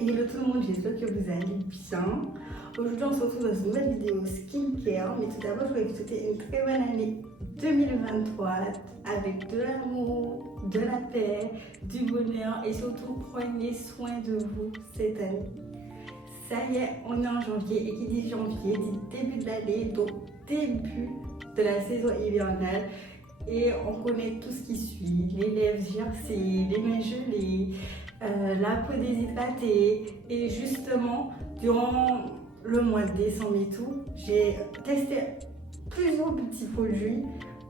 Hello tout le monde, j'espère que vous allez bien. Aujourd'hui on se retrouve dans une nouvelle vidéo skincare, mais tout d'abord je voulais vous souhaiter une très bonne année 2023 avec de l'amour, de la paix, du bonheur et surtout prenez soin de vous cette année. Ça y est, on est en janvier et qui dit janvier dit début de l'année, donc début de la saison hivernale. Et on connaît tout ce qui suit, les lèvres gercées, les mains gelées, la peau déshydratée. Et justement, durant le mois de décembre et tout, j'ai testé plusieurs petits produits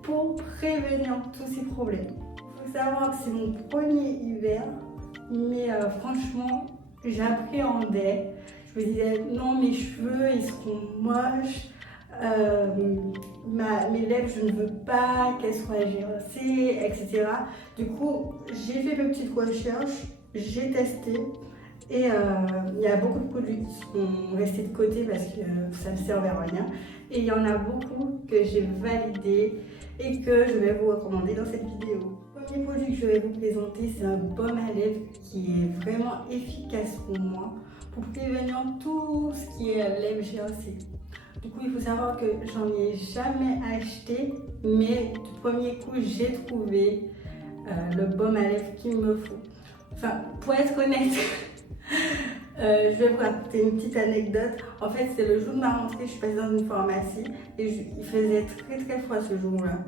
pour prévenir tous ces problèmes. Il faut savoir que c'est mon premier hiver, mais franchement, j'appréhendais. Je me disais, non, mes cheveux, ils seront moches. Mes lèvres, je ne veux pas qu'elles soient gercées, etc. Du coup, j'ai fait mes petites recherches, j'ai testé et il y a beaucoup de produits qui sont restés de côté parce que ça ne servait à rien. Et il y en a beaucoup que j'ai validés et que je vais vous recommander dans cette vidéo. Le premier produit que je vais vous présenter, c'est un baume à lèvres qui est vraiment efficace pour moi pour prévenir tout ce qui est lèvres gercées. Du coup, il faut savoir que j'en ai jamais acheté, mais du premier coup, j'ai trouvé le baume à lèvres qu'il me faut. Enfin, pour être honnête, je vais vous raconter une petite anecdote. En fait, c'est le jour de ma rentrée, je suis passée dans une pharmacie et il faisait très froid ce jour-là.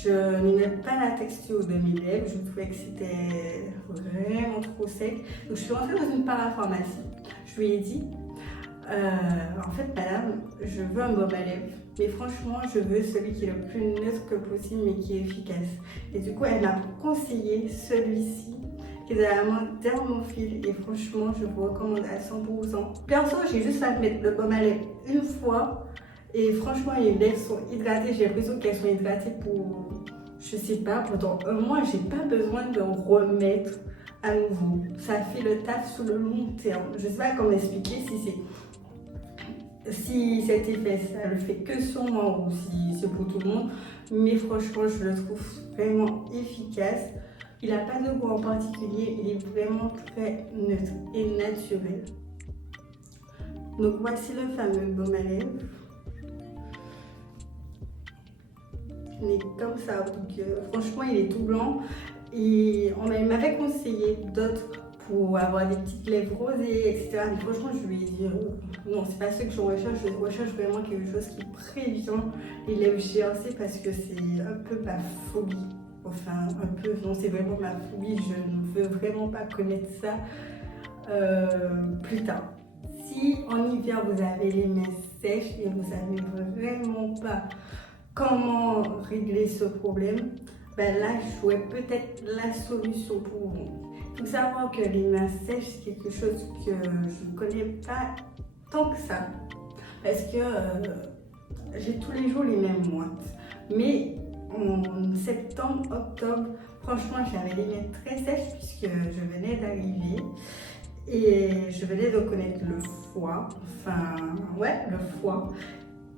Je n'aimais pas la texture de mes lèvres, je trouvais que c'était vraiment trop sec. Donc, je suis rentrée dans une parapharmacie. Je lui ai dit, en fait, madame, je veux un baume à lèvres, mais franchement, je veux celui qui est le plus neutre que possible, mais qui est efficace. Et du coup, elle m'a conseillé celui-ci, qui est de la marque Dermophile, et franchement, je vous recommande à 100%. Perso, j'ai juste à mettre le baume à lèvres une fois, et franchement, les lèvres sont hydratées. J'ai l'impression qu'elles sont hydratées pour, je sais pas, pendant un mois. J'ai pas besoin de remettre à nouveau. Ça fait le taf sur le long terme. Je sais pas comment expliquer si cet effet, ça le fait que sur moi ou si c'est pour tout le monde, mais franchement, je le trouve vraiment efficace. Il n'a pas de goût en particulier, il est vraiment très neutre et naturel. Donc voici le fameux baume à lèvres. Il est comme ça, donc franchement, il est tout blanc. Et on m'avait conseillé d'autres pour avoir des petites lèvres rosées, etc. Mais franchement, je lui ai dit non, c'est pas ce que je recherche vraiment quelque chose qui prévient les lèvres gercées parce que c'est un peu ma phobie. Enfin, un peu, non, c'est vraiment ma phobie. Je ne veux vraiment pas connaître ça plus tard. Si en hiver vous avez les mains sèches et vous savez vraiment pas comment régler ce problème, ben là, j'aurais peut-être la solution pour vous. Il faut savoir que les mains sèches, c'est quelque chose que je ne connais pas tant que ça. Parce que j'ai tous les jours les mêmes moites. Mais en septembre, octobre, franchement, j'avais les mains très sèches puisque je venais d'arriver. Et je venais de connaître le foie. Enfin, ouais, le foie.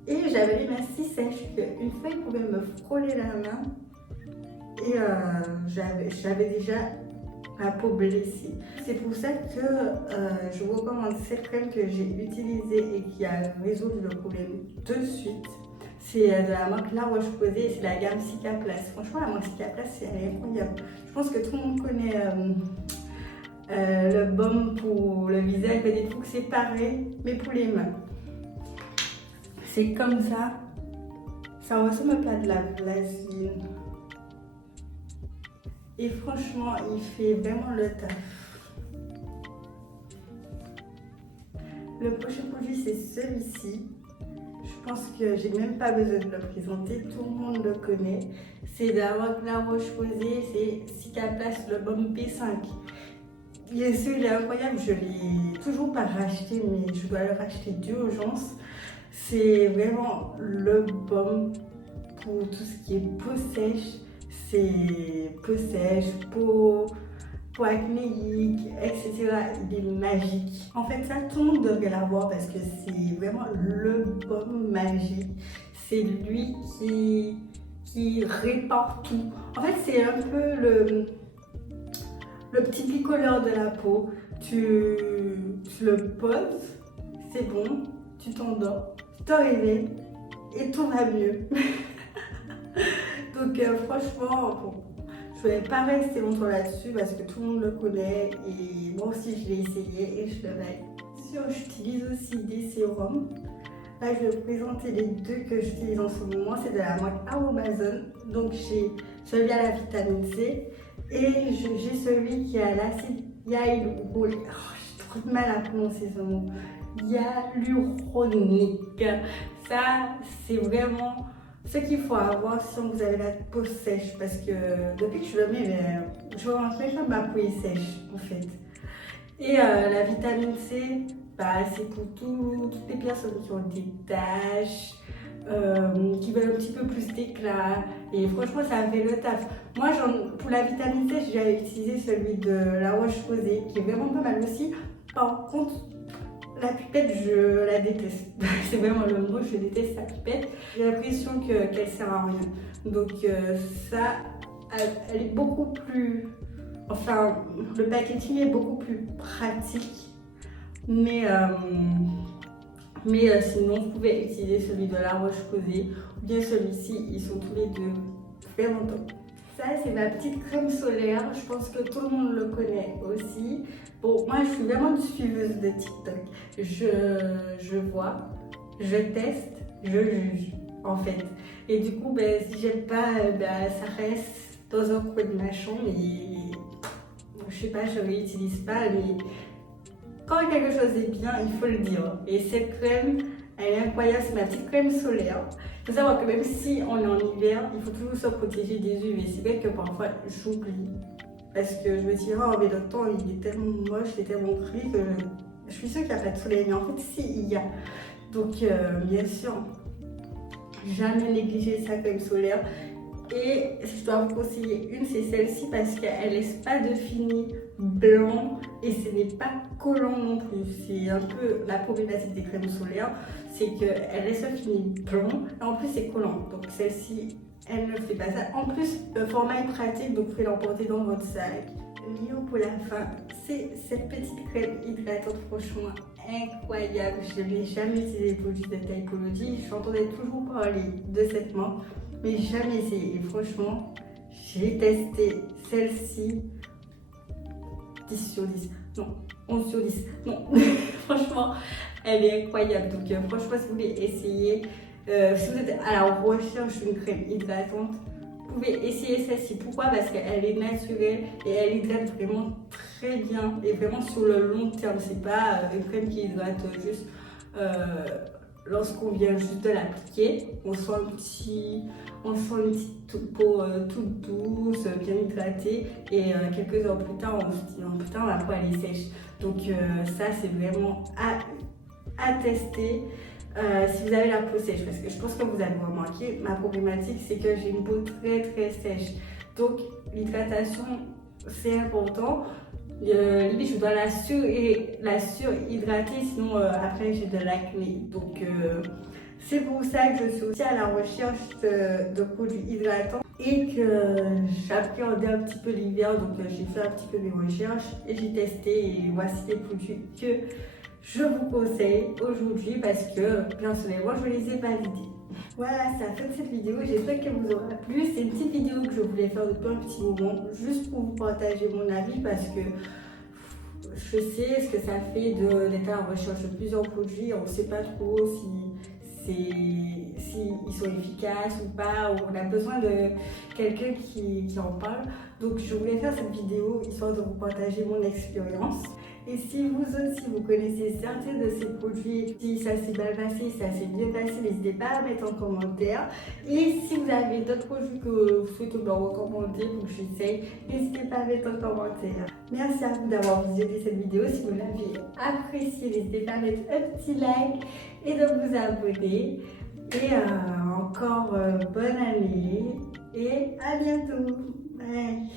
Et j'avais les mains si sèches qu'une feuille pouvait me frôler la main. Et j'avais déjà la peau blessée. C'est pour ça que je vous recommande cette crème que j'ai utilisée et qui a résolu le problème de suite. C'est de la marque La Roche-Posay et c'est la gamme Cicaplast. Franchement, la marque Cicaplast, elle est incroyable. Je pense que tout le monde connaît le baume pour le visage, mais des trucs c'est pareil, mais pour les mains. C'est comme ça. Ça ressemble pas de la vaseline. Et franchement, il fait vraiment le taf. Le prochain produit, c'est celui-ci. Je pense que j'ai même pas besoin de le présenter, tout le monde le connaît. C'est de la marque La Roche-Posay, c'est Cicaplast, le baume P5. Bien sûr, il est incroyable, je l'ai toujours pas racheté, mais je dois le racheter d'urgence. C'est vraiment le baume pour tout ce qui est peau sèche. C'est peau sèche, peau acnéique, etc. Il est magique. En fait, ça, tout le monde devrait l'avoir parce que c'est vraiment le baume magique. C'est lui qui répare tout. En fait, c'est un peu le petit picoleur de la peau. Tu tu le poses, c'est bon, tu t'endors, tu te réveilles et tout va mieux. Donc franchement, bon, je ne vais pas rester longtemps là-dessus parce que tout le monde le connaît et moi aussi je l'ai essayé et je le valide. J'utilise aussi des sérums. Là, je vais vous présenter les deux que j'utilise en ce moment. C'est de la marque Aromazone. Donc, j'ai celui à la vitamine C et j'ai celui qui a l'acide hyaluronique. Oh, j'ai trop de mal à prononcer ce mot. Hyaluronique. Ça, c'est vraiment ce qu'il faut avoir si vous avez la peau sèche. Parce que depuis que je le mets, je rentre même pas ma peau est sèche en fait. Et la vitamine C, bah, c'est pour toutes les personnes qui ont des taches, qui veulent un petit peu plus d'éclat. Et franchement, ça fait le taf. Moi, pour la vitamine C, j'ai utilisé celui de la Roche-Posay, qui est vraiment pas mal aussi. Par contre, la pipette, je la déteste. C'est vraiment le mot, je déteste la pipette. J'ai l'impression qu'elle sert à rien. Donc ça, elle est beaucoup plus... Enfin, le packaging est beaucoup plus pratique, mais sinon, vous pouvez utiliser celui de la Roche-Posay ou bien celui-ci, ils sont tous les deux vraiment top. Ça, c'est ma petite crème solaire, je pense que tout le monde le connaît aussi. Bon, moi, je suis vraiment une suiveuse de TikTok. Je vois, je teste, je juge, en fait. Et du coup, si j'aime pas, ça reste dans un coin de ma chambre et je sais pas, je ne réutilise pas, mais quand quelque chose est bien, il faut le dire. Et cette crème, elle est incroyable, c'est ma petite crème solaire. Il faut savoir que même si on est en hiver, il faut toujours se protéger des UV. C'est vrai que parfois j'oublie. Parce que je me dis, oh mais le temps il est tellement moche, il est tellement gris que je suis sûre qu'il n'y a pas de soleil. Mais en fait, si, il y a. Donc bien sûr, jamais négliger sa crème solaire. Et si je dois vous conseiller une, c'est celle-ci parce qu'elle laisse pas de fini blanc et ce n'est pas collant non plus. C'est un peu la problématique des crèmes solaires, c'est qu'elle laisse un fini blanc et en plus c'est collant. Donc celle-ci, elle ne fait pas ça. En plus, le format est pratique, donc vous pouvez l'emporter dans votre sac. Le pour la fin, c'est cette petite crème hydratante, franchement incroyable. Je n'ai jamais utilisé les produits de Typology. J'entendais toujours parler de cette marque, mais jamais essayé. Et franchement, j'ai testé celle-ci 10 sur 10. Non, 11 sur 10. Non, franchement, elle est incroyable. Donc, franchement, si vous voulez essayer, si vous êtes à la recherche d'une crème hydratante, vous pouvez essayer celle-ci. Pourquoi? Parce qu'elle est naturelle et elle hydrate vraiment très bien et vraiment sur le long terme. C'est pas une crème qui hydrate juste lorsqu'on vient juste de l'appliquer. On sent une petite peau toute douce, bien hydratée et quelques heures plus tard, on se dit oh, putain ma peau elle est sèche. Donc ça c'est vraiment à tester. Si vous avez la peau sèche, parce que je pense que vous avez remarqué, ma problématique c'est que j'ai une peau très très sèche. Donc l'hydratation c'est important. Limite je dois la surhydrater, sinon après j'ai de l'acné. Donc c'est pour ça que je suis aussi à la recherche de produits hydratants et que j'appréhendais un petit peu l'hiver. Donc j'ai fait un petit peu mes recherches et j'ai testé et voici les produits que je vous conseille aujourd'hui parce que personnellement je les ai validés. Voilà, c'est la fin de cette vidéo, j'espère qu'elle vous aura plu. C'est une petite vidéo que je voulais faire depuis un petit moment, juste pour vous partager mon avis parce que je sais ce que ça fait d'être à la recherche de plusieurs produits. On ne sait pas trop si ils sont efficaces ou pas, ou on a besoin de quelqu'un qui en parle. Donc je voulais faire cette vidéo histoire de vous partager mon expérience. Et si vous aussi vous connaissez certains de ces produits, si ça s'est mal passé, si ça s'est bien passé, n'hésitez pas à mettre en commentaire. Et si vous avez d'autres produits que vous souhaitez me recommander pour que j'essaye, n'hésitez pas à mettre en commentaire. Merci à vous d'avoir visionné cette vidéo. Si vous l'avez appréciée, n'hésitez pas à mettre un petit like et de vous abonner. Et encore bonne année et à bientôt. Bye.